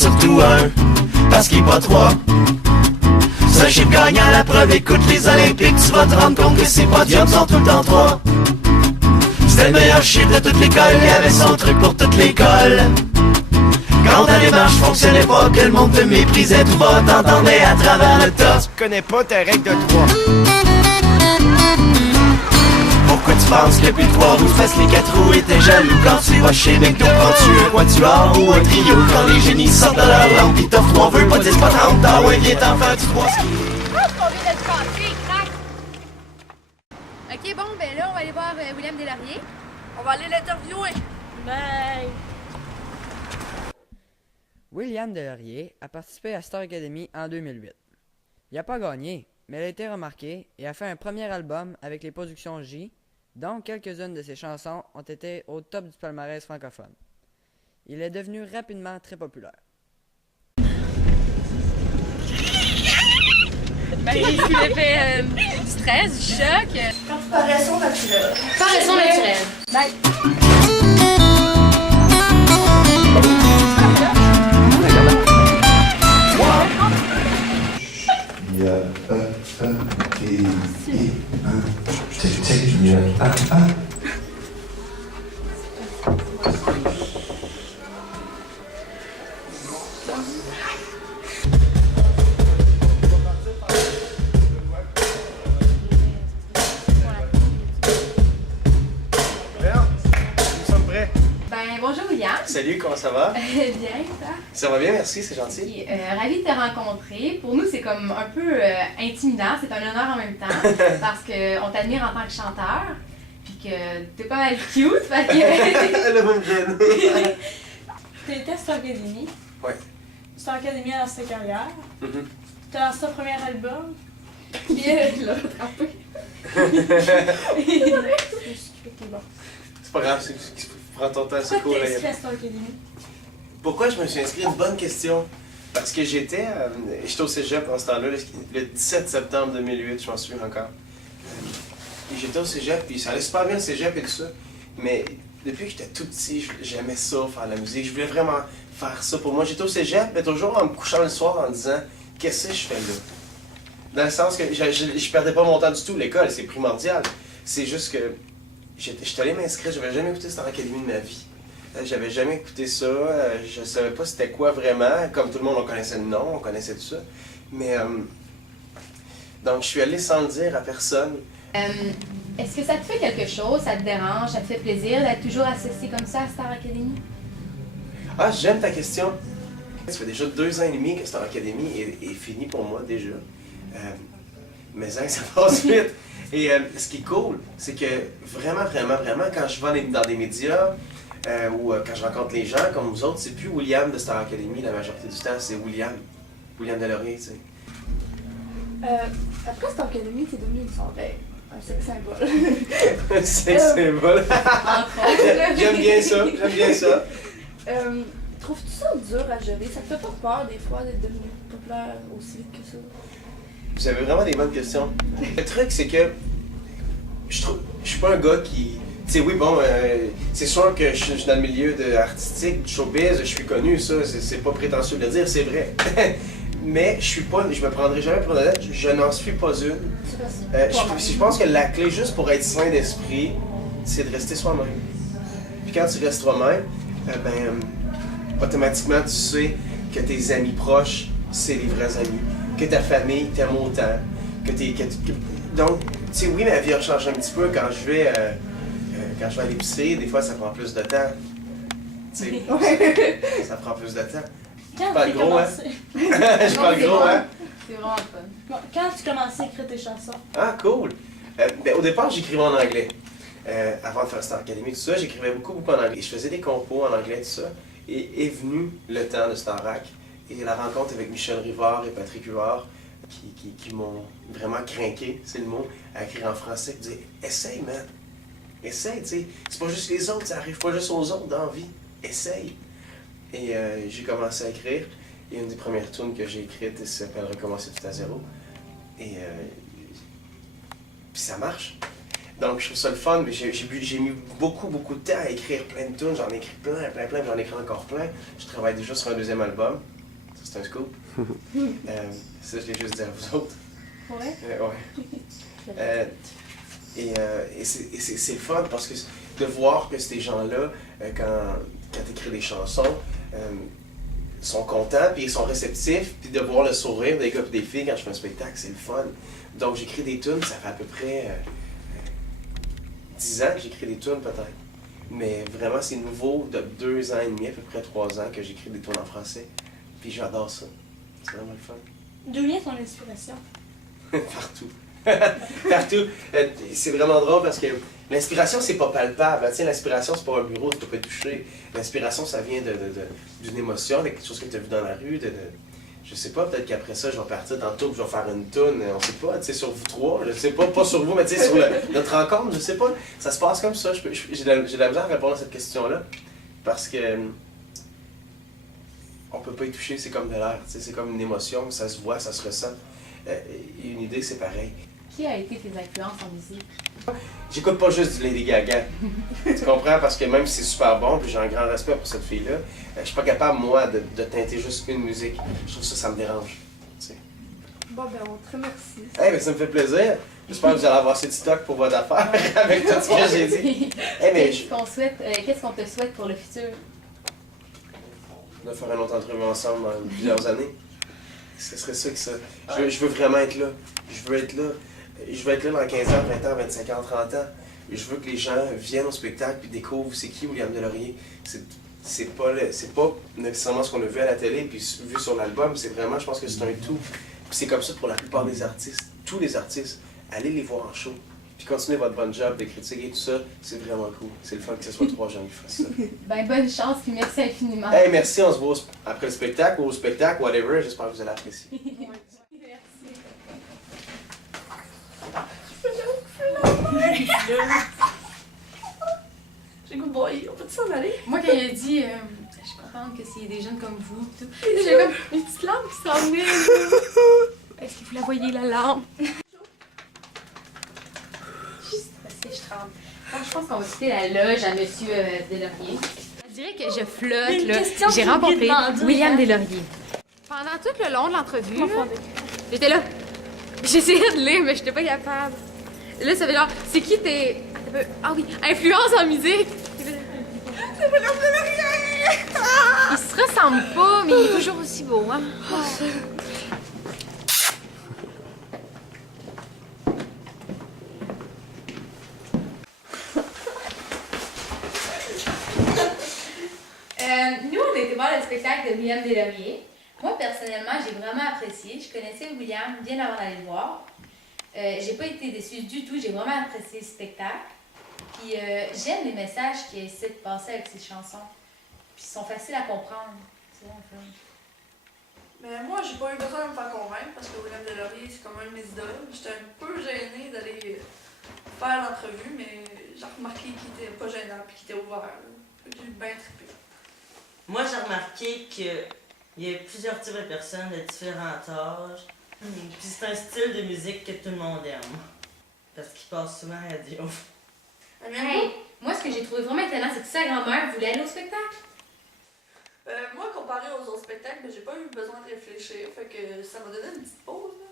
surtout un, parce qu'il est pas trois. C'est un chiffre gagnant, la preuve, écoute les Olympiques, tu vas te rendre compte que ces podiums sont tout le temps trois. C'était le meilleur chiffre de toute l'école, il y avait son truc pour toute l'école. Quand ta démarche fonctionnait pas, que le monde te méprisait tout bas, t'entendais à travers le tas. Tu connais pas ta règle de 3. Pourquoi tu penses que plus de 3 roues fassent les 4 roues et t'es jaloux quand tu vas chez McDo? Prends-tu un quatuor ou un trio? Quand les génies sortent de leur lampe, ils t'offrent 3 vœux, pas 10, pas 30. Ah ouais, viens t'en faire du 3 ski. Ok, bon, ben là, on va aller voir William Deslauriers. On va aller l'interviewer. Bye! William Deslauriers a participé à Star Academy en 2008. Il n'a pas gagné, mais il a été remarqué et a fait un premier album avec les productions J, dont quelques-unes de ses chansons ont été au top du palmarès francophone. Il est devenu rapidement très populaire. Ben, il fait du stress, du choc. Par raison naturelle. Par raison naturelle. Bye. Il y a et il y a Nous sommes prêts. Ben, bonjour William. Salut, comment ça va? Bien, ça. Ça va bien, merci, c'est gentil. Puis, ravi de te rencontrer. Pour nous, c'est comme un peu intimidant. C'est un honneur en même temps parce qu'on t'admire en tant que chanteur. Puis que t'es pas mal cute. Fait que... Elle a même jeune. T'étais à Star Academy. Ouais. Star Academy a lancé ta carrière. Mhm. T'as lancé ton premier album. Puis il l'a rattrapé. C'est pas grave, prends ton temps, c'est cool. Pourquoi Là, t'es inscrit à Star Academy? Pourquoi je me suis inscrit? Une bonne question. Parce que j'étais au cégep en ce temps-là, le 17 septembre 2008, je m'en souviens encore. Et j'étais au cégep, puis ça allait super bien le cégep et tout ça. Mais depuis que j'étais tout petit, j'aimais ça, faire de la musique. Je voulais vraiment faire ça pour moi. J'étais au cégep, mais toujours en me couchant le soir en me disant « Qu'est-ce que je fais là? » Dans le sens que je perdais pas mon temps du tout. L'école, c'est primordial. C'est juste que j'étais allé m'inscrire, j'avais jamais écouté Star Academy de ma vie. J'avais jamais écouté ça, je savais pas c'était quoi vraiment. Comme tout le monde, on connaissait le nom, on connaissait tout ça. Mais, donc je suis allé sans le dire à personne. Est-ce que ça te fait quelque chose? Ça te dérange? Ça te fait plaisir d'être toujours associé comme ça à Star Academy? Ah, j'aime ta question. Ça fait déjà 2 ans et demi que Star Academy est fini pour moi déjà. Mais ça passe vite. Et ce qui est cool, c'est que vraiment, quand je vais dans des médias ou quand je rencontre les gens comme vous autres, c'est plus William de Star Academy la majorité du temps, c'est William Deslauriers, tu sais. Après Star Academy, t'es devenu une centaine. Un sex symbole. C'est symbole. J'aime bien ça. Trouves-tu ça dur à gérer? Ça te fait pas peur des fois d'être devenu populaire aussi vite que ça? Vous avez vraiment des bonnes questions. Le truc, c'est que je suis pas un gars qui... Tu sais, oui, bon, c'est sûr que je suis dans le milieu artistique, du showbiz, je suis connu, ça, c'est pas prétentieux de le dire, c'est vrai. Mais je me prendrai jamais pour honnête, je n'en suis pas une. Je pense que la clé juste pour être sain d'esprit, c'est de rester soi-même. Puis quand tu restes toi-même, automatiquement tu sais que tes amis proches, c'est les vrais amis. Que ta famille t'aime autant. Donc, tu sais, oui, ma vie a changé un petit peu quand je vais à l'épicerie, des fois ça prend plus de temps. Tu sais, ça prend plus de temps. Quand Pas tu gros, hein? commencé? Je parle gros, hein? C'est vraiment fun. Bon, quand tu commençais à écrire tes chansons? Ah, cool! Au départ, j'écrivais en anglais. Avant de faire Star Academy, tout ça, j'écrivais beaucoup en anglais. Et je faisais des compos en anglais, tout ça. Et est venu le temps de Starac. Et la rencontre avec Michel Rivard et Patrick Huard, qui m'ont vraiment craqué, c'est le mot, à écrire en français, et dire « Essaye, man! Essaye, tu sais! C'est pas juste les autres, ça arrive pas juste aux autres dans la vie. Essaye! » Et j'ai commencé à écrire. Et une des premières tunes que j'ai écrites s'appelle « Recommencer tout à zéro ». Et puis ça marche. Donc je trouve ça le fun, mais j'ai mis beaucoup de temps à écrire plein de tunes. J'en ai écrit plein, j'en écris encore plein. Je travaille déjà sur un deuxième album. Ça, c'est un scoop. Ça, je l'ai juste dit à vous autres. Ouais. Ouais. Et c'est le fun parce que de voir que ces gens-là, quand tu écris des chansons, sont contents, puis ils sont réceptifs, puis de voir le sourire des gars et des filles quand je fais un spectacle, c'est le fun. Donc j'écris des tunes, ça fait à peu près 10 ans que j'écris des tunes peut-être. Mais vraiment, c'est nouveau de 2 ans et demi, à peu près 3 ans, que j'écris des tunes en français. Puis j'adore ça. C'est vraiment le fun. D'où vient ton inspiration? Partout. Partout. C'est vraiment drôle parce que l'inspiration, c'est pas palpable. Tu sais, l'inspiration, c'est pas un bureau, tu peux pas toucher. L'inspiration, ça vient d'une émotion, de quelque chose que tu as vu dans la rue. Je sais pas, peut-être qu'après ça, je vais partir tantôt, je vais faire une toune, on sait pas, tu sais, sur vous trois. Je sais pas sur vous, mais tu sais, sur notre rencontre, je sais pas. Ça se passe comme ça. J'ai de la misère à répondre à cette question-là. Parce que on peut pas y toucher, c'est comme de l'air. Tu sais, c'est comme une émotion, ça se voit, ça se ressent. Une idée, c'est pareil. Qui a été tes influences en musique? J'écoute pas juste du Lady Gaga. Tu comprends? Parce que même si c'est super bon, puis j'ai un grand respect pour cette fille-là, je suis pas capable, moi, de teinter juste une musique. Je trouve ça me dérange. Tu sais. Bon, ben, on te remercie. Hey, ben, ça me fait plaisir. J'espère que vous allez avoir assez de stock pour votre affaire avec tout ce que j'ai dit. Hey, mais Qu'est-ce qu'on te souhaite pour le futur? De faire une autre entrevue ensemble dans plusieurs années. Ce serait ça que ça. Je veux vraiment être là. Je veux être là. Je veux être là dans 15 ans, 20 ans, 25 ans, 30 ans. Je veux que les gens viennent au spectacle et découvrent c'est qui William Deslauriers. C'est pas nécessairement ce qu'on a vu à la télé puis vu sur l'album. C'est vraiment, je pense que c'est un tout. Puis c'est comme ça pour la plupart des artistes. Tous les artistes. Allez les voir en show. Puis continuez votre bon job de critiquer tout ça. C'est vraiment cool. C'est le fun que ce soit 3 gens qui fassent ça. Ben, bonne chance puis merci infiniment. Hey, merci. On se voit après le spectacle ou au spectacle, whatever. J'espère que vous allez apprécier. J'ai goût de boyer, on peut-tu s'en aller? Moi, quand il a dit, je suis contente que s'il y a des jeunes comme vous, tout, j'ai comme une petite lampe qui s'en venait. Est-ce que vous la voyez, la lampe? Juste parce que je tremble. Donc, je pense qu'on va quitter la loge à Monsieur Deslauriers. Je dirais que je flotte, là. J'ai rencontré William Deslauriers. Pendant tout le long de l'entrevue, j'étais là. J'essayais de lire, mais j'étais pas capable. Là, ça fait genre, c'est qui tes... Ah oui, influence en musique. C'est William Deslauriers! Il se ressemble pas, mais il est toujours aussi beau, hein? Nous, on a été voir le spectacle de William Deslauriers. Moi, personnellement, j'ai vraiment apprécié. Je connaissais William bien avant d'aller le voir. J'ai pas été déçue du tout. J'ai vraiment apprécié le spectacle. Puis j'aime les messages qu'il essaie de passer avec ses chansons. Puis ils sont faciles à comprendre. C'est bon, enfin. Mais moi, j'ai pas eu besoin de me faire convaincre parce que William Deslauriers, c'est comme un de mes idoles. J'étais un peu gênée d'aller faire l'entrevue, mais j'ai remarqué qu'il était pas gênant et qu'il était ouvert. J'ai bien trippé. Moi, j'ai remarqué qu'il y a plusieurs types de personnes de différents âges. Puis c'est un style de musique que tout le monde aime. Parce qu'il passe souvent à la radio. Hey, moi, ce que j'ai trouvé vraiment étonnant, c'est que sa grand-mère voulait aller au spectacle. Moi, comparé aux autres spectacles, j'ai pas eu besoin de réfléchir. Fait que ça m'a donné une petite pause. Là.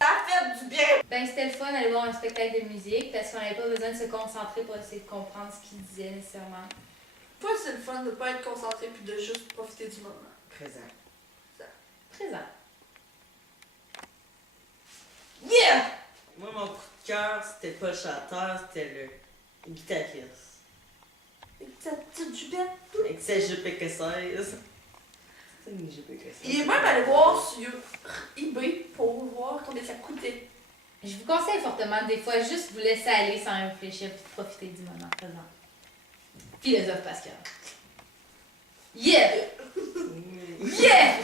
Ça a fait du bien! Ben, c'était le fun d'aller voir un spectacle de musique parce qu'on n'avait pas besoin de se concentrer pour essayer de comprendre ce qu'il disait nécessairement. Toi, c'est le fun de pas être concentré puis de juste profiter du moment. Présent. Présent. Yeah! Moi, mon coup de cœur, c'était pas le chanteur, c'était le guitariste. Avec sa petite jupette. Avec sa jupe écossaise. C'est une jupe écossaise. Il est même allé voir sur eBay pour voir combien ça coûtait. Je vous conseille fortement des fois juste vous laisser aller sans réfléchir et profiter du moment présent. Philosophe Pascal. Yeah! Yeah!